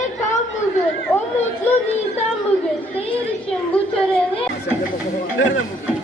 Türkiye'de kan bugün. O mutlu Nisan bugün. Seyir için bu töreni... Nereden buldun?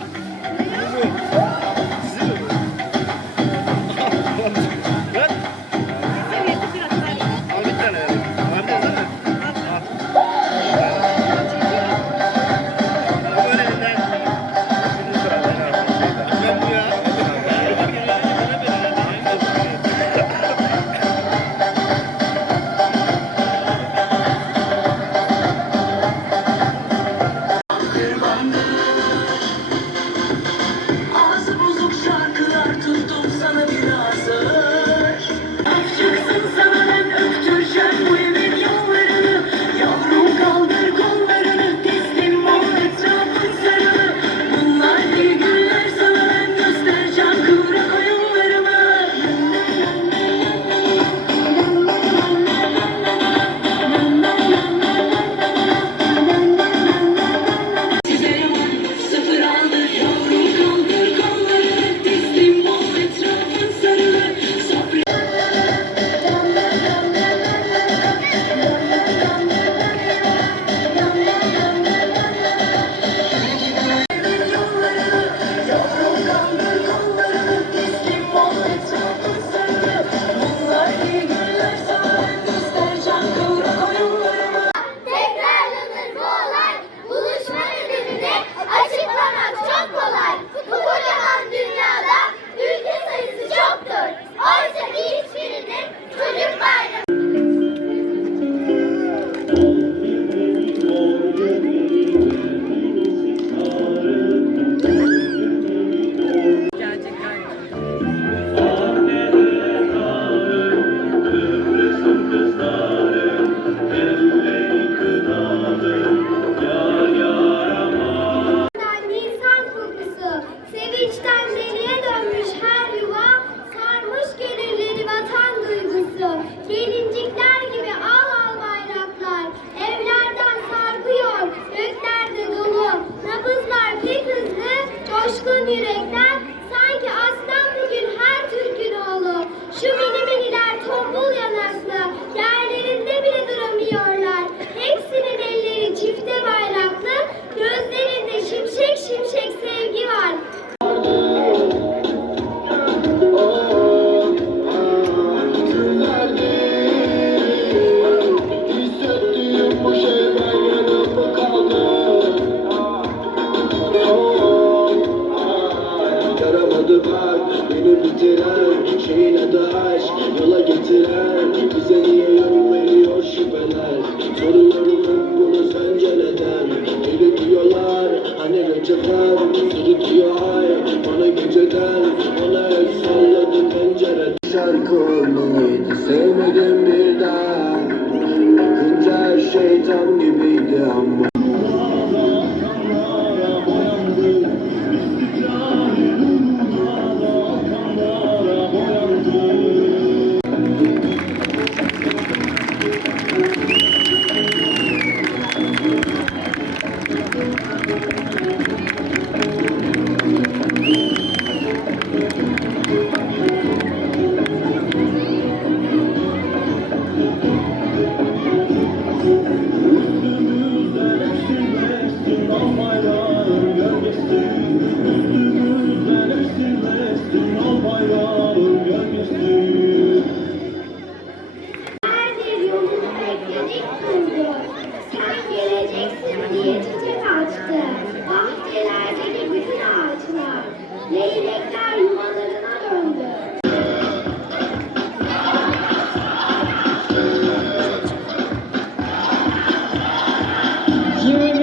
You're in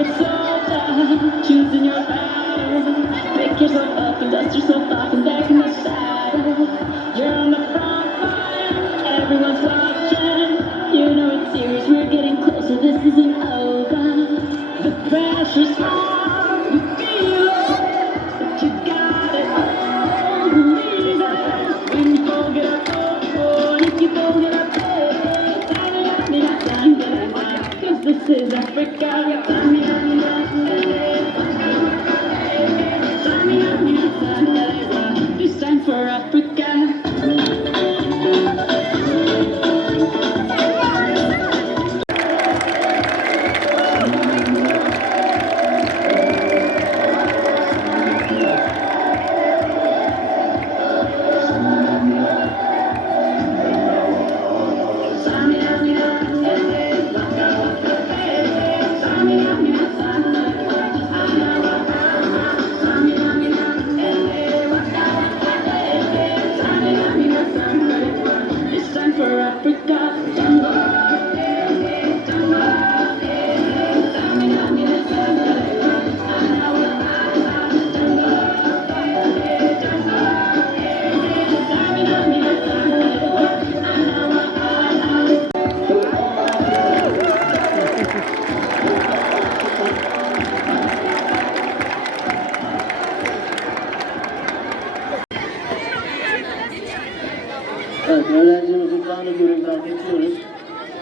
choosing your. Pick yourself up and dust yourself off and back in the saddle. You're on the front line, everyone's watching. You know it's serious, we're getting closer, this isn't over. The pressure's on, but you got when you this is Africa.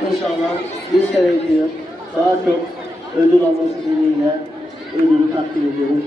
İnşallah bir senekiyor daha çok ödül alması dileğiyle ödülü takdim ediyoruz.